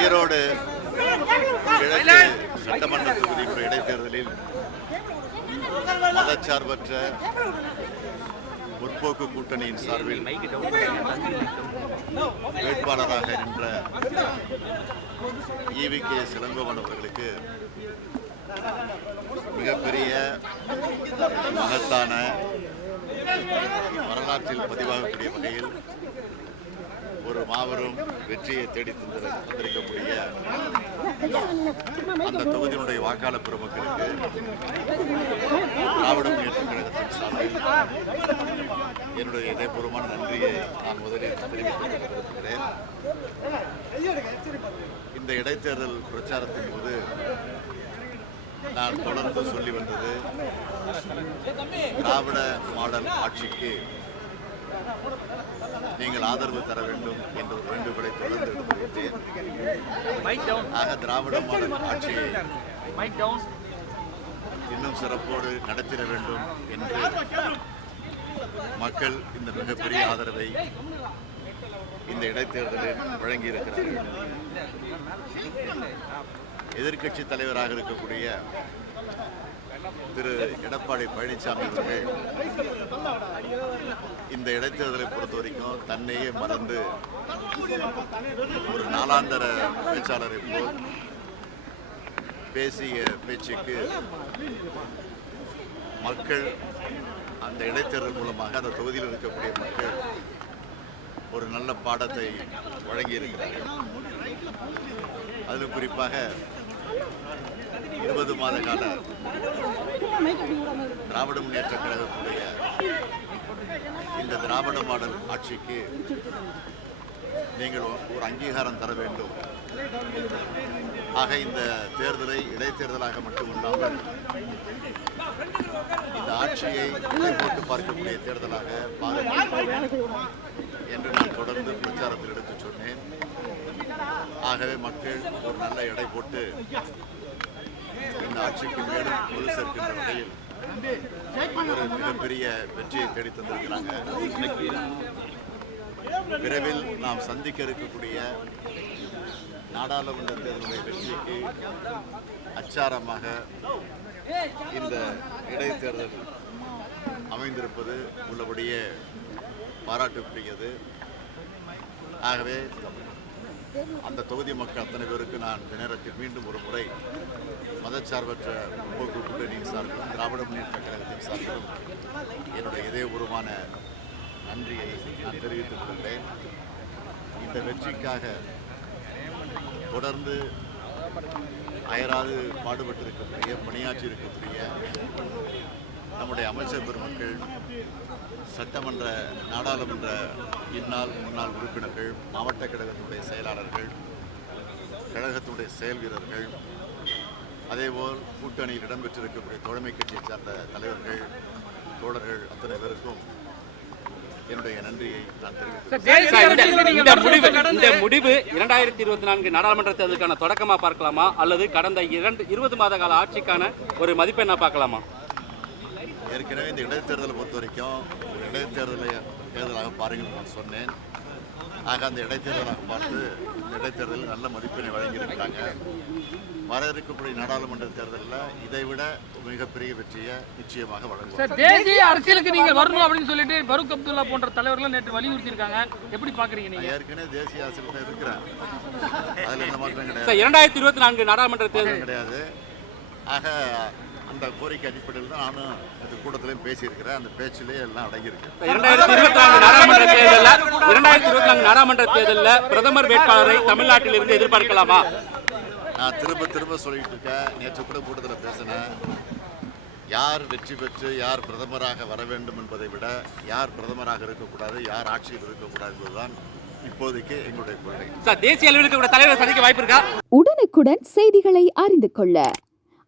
ஈரோடு கிழக்கு சட்டமன்ற தொகுதி இடைத்தேர்தலில் மதச்சார்பற்ற முற்போக்கு கூட்டணியின் சார்பில் வேட்பாளராக நின்ற ஈவி கே சிலங்கோவன் அவர்களுக்கு மிகப்பெரிய மகத்தான வரலாற்றில் பதிவாகக்கூடிய வகையில் ஒரு மாபெரும் வெற்றியை தேடி தந்திருக்கக்கூடிய அந்த தொகுதியினுடைய வாக்காளர் பெருமக்களுக்கு திராவிட முன்னேற்ற கழகத்தின் சார்பில் என்னுடைய இதயபூர்வமான நன்றியை நான் முதலில் தெரிவித்துக் விரும்புகிறேன் இந்த இடைத்தேர்தல் பிரச்சாரத்தின் போது நான் தொடர்ந்து சொல்லி வந்தது திராவிட மாடல் ஆட்சிக்கு நீங்கள் ஆதரவு தர வேண்டும் என்ற ஒரு வேண்டுகோளை தொடர்ந்து எடுத்து வைத்தேன் மைக் டவுன் ஆக திராவிட மாடல் ஆட்சியை இன்னும் சிறப்போடு நடத்திட வேண்டும் என்று மக்கள் இந்த மிகப்பெரிய ஆதரவை இந்த இடைத்தேர்தலில் வழங்கியிருக்கிறார்கள். எதிர்க்கட்சி தலைவராக இருக்கக்கூடிய திரு எடப்பாடி பழனிசாமி அவர்கள் இந்த இடைத்தேர்தலை பொறுத்த வரைக்கும் தன்னையே மறந்து ஒரு நாளாந்தர பேச்சாளரை போல் பேசிய பேச்சுக்கு மக்கள் அந்த இடைத்தேர்தல் மூலமாக அந்த தொகுதியில் இருக்கக்கூடிய மக்கள் ஒரு நல்ல பாடத்தை வழங்கியிருக்கிறார்கள். அதில் குறிப்பாக மாத கால திராவிட முன்னேற்ற கழகத்துடைய இந்த திராவிட மாடல் ஆட்சிக்கு நீங்கள் ஒரு அங்கீகாரம் தர வேண்டும். ஆக இந்த தேர்தலை இடைத்தேர்தலாக மட்டுமில்லாமல் இந்த ஆட்சியை போட்டு பார்க்கக்கூடிய தேர்தலாக என்று நான் தொடர்ந்து பிரச்சாரத்தில் எடுத்துச் சொன்னேன். ஆகவே மக்கள் ஒரு நல்ல எடை போட்டு இந்த ஆட்சிக்கு மேலும் ஒரு சேர்க்கின்ற வகையில் ஒரு மிகப்பெரிய வெற்றியை தேடி தந்திருக்கிறாங்க. விரைவில் நாம் சந்திக்க இருக்கக்கூடிய நாடாளுமன்ற தேர்தலுடைய வெற்றிக்கு அச்சாரமாக இந்த இடைத்தேர்தல் அமைந்திருப்பது உள்ளபடியே பாராட்டுக்குரியது. ஆகவே அந்த தொகுதி மக்கள் அத்தனை பேருக்கு நான் இந்த நேரத்தில் மீண்டும் ஒரு முறை மதச்சார்பற்ற முற்போக்கு கூட்டணியின் சார்பிலும் திராவிட முன்னேற்ற கழகத்தின் சார்பிலும் என்னுடைய இதயபூர்வமான நன்றியை நான் தெரிவித்துக் கொள்கிறேன். இந்த வெற்றிக்காக தொடர்ந்து அயராது பாடுபட்டிருக்கக்கூடிய பணியாற்றி இருக்கக்கூடிய நம்முடைய அமைச்சர் பெருமக்கள் சட்டமன்ற நாடாளுமன்ற இந்நாள் முன்னாள் உறுப்பினர்கள் மாவட்ட கழகத்தினுடைய செயலாளர்கள் கழகத்தினுடைய செயல் வீரர்கள் அதேபோல் கூட்டணியில் இடம்பெற்றிருக்கக்கூடிய தோழமை கட்சியை சார்ந்த தலைவர்கள் தோழர்கள் அத்தனை பேருக்கும் என்னுடைய நன்றியை நான் முடிவு இந்த முடிவு இரண்டாயிரத்தி இருபத்தி நான்கு நாடாளுமன்ற தேர்தலுக்கான தொடக்கமா பார்க்கலாமா? அல்லது கடந்த இரண்டு இருபது மாத கால ஆட்சிக்கான ஒரு மதிப்பெண்ணா பார்க்கலாமா? ஏற்கனவே இந்த இடைத்தேர்தலை பொறுத்த வரைக்கும் ஒரு இடைத்தேர்தலை தேர்தலாக பாருங்கள் நான் சொன்னேன். ஆக அந்த இடைத்தேர்தலாக பார்த்து இந்த இடைத்தேர்தலில் நல்ல மதிப்பெண்ணை வழங்கியிருக்கிறாங்க வர இருக்கக்கூடிய நாடாளுமன்ற தேர்தலில் இதைவிட மிகப்பெரிய வெற்றியை நிச்சயமாக சார் தேசிய அரசியலுக்கு நீங்க வரணும் அப்படின்னு சொல்லிட்டு பரூக் அப்துல்லா போன்ற தலைவர்கள் நேற்று வலியுறுத்தி இருக்காங்க எப்படி பாக்குறீங்க நீங்க? நான் ஏற்கனவே தேசிய அரசியல் இருக்கிறேன். அதில் எந்த மாற்றம் கிடையாது. சார் இரண்டாயிரத்தி இருபத்தி நான்கு நாடாளுமன்ற தேர்தல். கிடையாது. ஆக அந்த கோரிக்கை அடிப்படையில் தான் நானும் இந்த கூட்டத்திலையும் பேசியிருக்கிறேன். அந்த பேச்சிலேயே எல்லாம் அடங்கியிருக்கு. இரண்டாயிரத்தி இருபத்தி நான்கு நாடாளுமன்ற தேர்தலில் இரண்டாயிரத்தி இருபத்தி நான்கு நாடாளுமன்ற தேர்தலில் பிரதமர் வேட்பாளரை தமிழ்நாட்டில் இருந்து எதிர்பார்க்கலாமா? நான் திரும்ப திரும்ப சொல்லிட்டு இருக்கேன். நேற்று கூட கூட்டத்தில் பேசினேன். யார் வெற்றி பெற்று யார் பிரதமராக வர வேண்டும் என்பதை விட யார் பிரதமராக இருக்கக்கூடாது யார் ஆட்சியில் இருக்கக்கூடாது என்பதுதான் இப்போதைக்கு எங்களுடைய கொள்கை. சார் தேசிய அளவில் இருக்கக்கூடிய தலைவரை சந்திக்க வாய்ப்பு இருக்கா? உடனுக்குடன் செய்திகளை அறிந்து கொள்ள